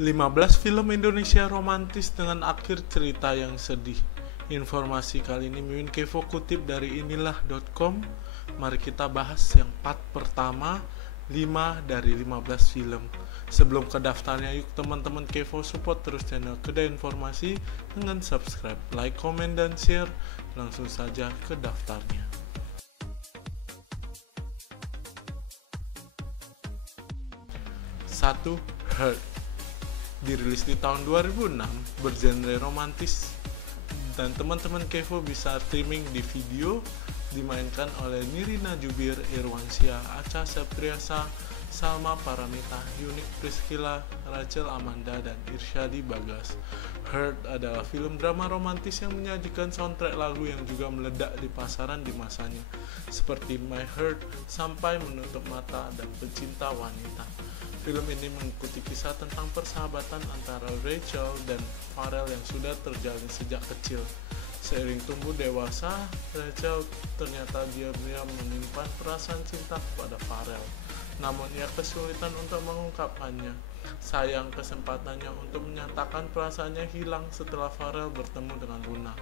15 film Indonesia romantis dengan akhir cerita yang sedih. Informasi kali ini Mimin Kevo kutip dari inilah.com. Mari kita bahas yang part pertama, 5 dari 15 film. Sebelum ke daftarnya, yuk teman-teman Kevo support terus channel Kedai Informasi dengan subscribe, like, komen, dan share. Langsung saja ke daftarnya. 1. Hurt. Dirilis di tahun 2006, bergenre romantis, dan teman-teman Kevo bisa streaming di video. Dimainkan oleh Nirina Jubir, Irwansyah, Acha Septriasa, Salma Paramita, Yunik Priscilla, Rachel Amanda, dan Irsyadi Bagas. Hurt adalah film drama romantis yang menyajikan soundtrack lagu yang juga meledak di pasaran di masanya, seperti My Heart, Sampai Menutup Mata, dan Pecinta Wanita. Film ini mengikuti kisah tentang persahabatan antara Rachel dan Farel yang sudah terjalin sejak kecil. Seiring tumbuh dewasa, Rachel ternyata diam-diam menyimpan perasaan cinta kepada Farel. Namun ia kesulitan untuk mengungkapkannya. Sayang, kesempatannya untuk menyatakan perasaannya hilang setelah Farel bertemu dengan Luna.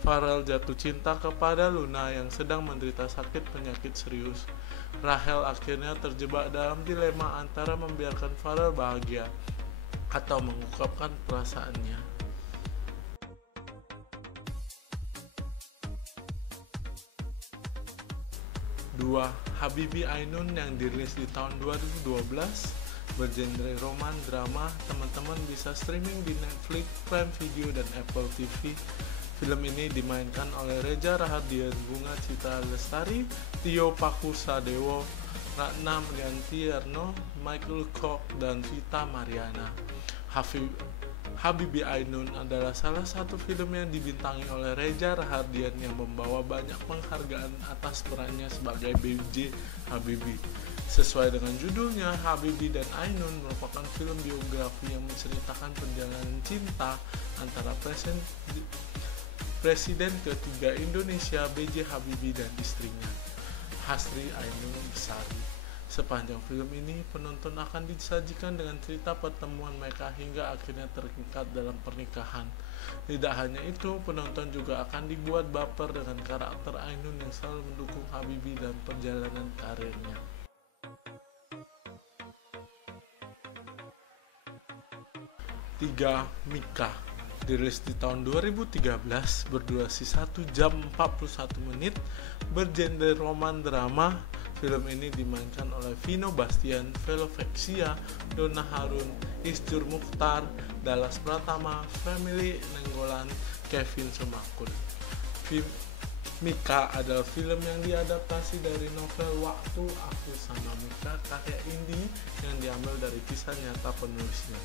Farel jatuh cinta kepada Luna yang sedang menderita sakit penyakit serius. Rahel akhirnya terjebak dalam dilema antara membiarkan Farel bahagia atau mengungkapkan perasaannya. 2. Habibi Ainun yang dirilis di tahun 2012, bergenre roman drama. Teman-teman bisa streaming di Netflix, Prime Video, dan Apple TV. Film ini dimainkan oleh Reza Rahardian, Bunga Citra Lestari, Tio Pakusadewo, Ratna Mriantiyarno, Michael Koch, dan Vita Mariana. Habibi Ainun adalah salah satu film yang dibintangi oleh Reza Rahardian yang membawa banyak penghargaan atas perannya sebagai BJ Habibie. Sesuai dengan judulnya, Habibi dan Ainun merupakan film biografi yang menceritakan perjalanan cinta antara Presiden ketiga Indonesia B.J. Habibie dan istrinya, Hasri Ainun Besari. Sepanjang film ini, penonton akan disajikan dengan cerita pertemuan mereka hingga akhirnya terikat dalam pernikahan. Tidak hanya itu, penonton juga akan dibuat baper dengan karakter Ainun yang selalu mendukung Habibie dan perjalanan karirnya. 3. Mika. Dirilis di tahun 2013, berdurasi 1 jam 41 menit, bergenre roman drama. Film ini dimainkan oleh Vino Bastian, Velovexia, Donna Harun, Isjur Mukhtar, Dallas Pratama, Family Nenggolan, Kevin Sumakun. Mika adalah film yang diadaptasi dari novel Waktu Aku Sama Mika, karya indie yang diambil dari kisah nyata penulisnya.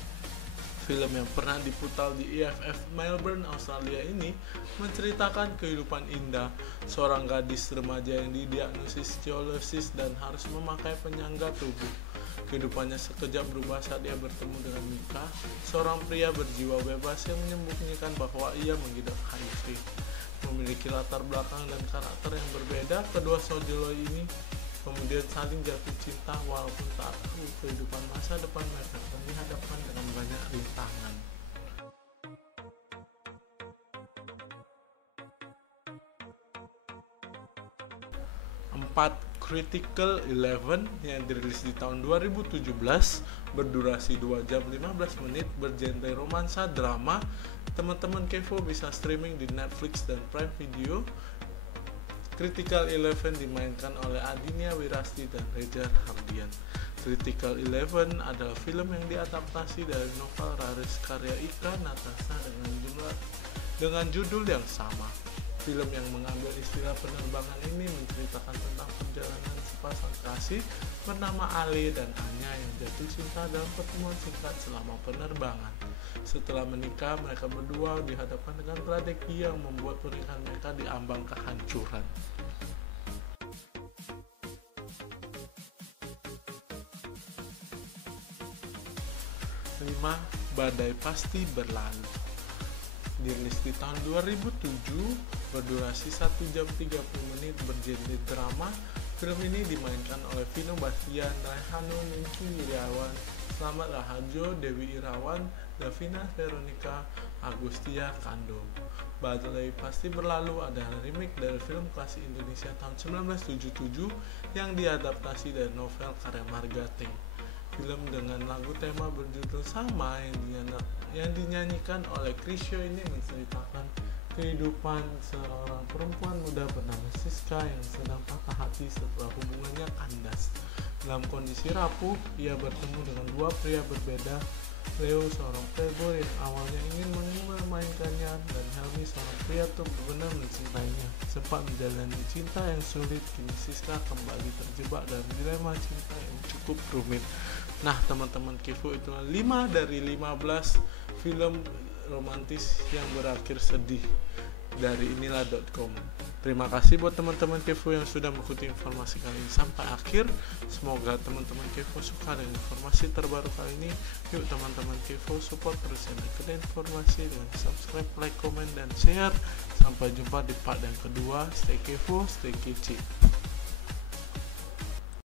Film yang pernah diputar di EFF Melbourne, Australia ini menceritakan kehidupan indah seorang gadis remaja yang didiagnosis skoliosis dan harus memakai penyangga tubuh. Kehidupannya sekejap berubah saat dia bertemu dengan Mika, seorang pria berjiwa bebas yang menyembunyikan bahwa ia mengidap HIV. Memiliki latar belakang dan karakter yang berbeda, kedua sojolo ini kemudian saling jatuh cinta walaupun tak tahu kehidupan masa depan mereka akan dihadapkan dengan banyak rintangan. 4. Critical 11 yang dirilis di tahun 2017, berdurasi 2 jam 15 menit, bergenre romansa drama. Teman-teman Kevo bisa streaming di Netflix dan Prime Video. Critical 11 dimainkan oleh Adinia Wirasti dan Reza Rahardian. Critical 11 adalah film yang diadaptasi dari novel Raris karya Ika Natasha dengan judul yang sama. Film yang mengambil istilah penerbangan ini menceritakan tentang perjalanan sepasang kasih bernama Ale dan Anya yang jatuh cinta dalam pertemuan singkat selama penerbangan. Setelah menikah, mereka berdua dihadapkan dengan tragedi yang membuat pernikahan mereka diambang kehancuran. 5. Badai Pasti Berlalu. Dirilis di tahun 2007, berdurasi 1 jam 30 menit, bergenre drama. Film ini dimainkan oleh Vino Bastian, Raihano Ningki Wirawan, Slamet Raharjo, Dewi Irawan, Davina Veronica, Agustia Kando. Badai Pasti Berlalu adalah remake dari film klasik Indonesia tahun 1977 yang diadaptasi dari novel karya Marga T. Film dengan lagu tema berjudul sama yang dinyanyikan oleh Chrisye ini menceritakan kehidupan seorang perempuan muda bernama Siska yang sedang patah hati setelah hubungannya kandas. Dalam kondisi rapuh, ia bertemu dengan dua pria berbeda, Leo seorang playboy yang awalnya ingin memainkannya, dan Helmi seorang pria yang benar-benar mencintainya. Sempat menjalani cinta yang sulit, kini Siska kembali terjebak dalam dilema cinta yang cukup rumit. Nah teman-teman Kevo, itu 5 dari 15 film romantis yang berakhir sedih dari inilah.com. Terima kasih buat teman-teman Kevo yang sudah mengikuti informasi kali ini sampai akhir. Semoga teman-teman Kevo suka dengan informasi terbaru kali ini. Yuk teman-teman Kevo, support terus channel Kedai Informasi dengan subscribe, like, komen, dan share. Sampai jumpa di part yang kedua. Stay Kevo, stay kece.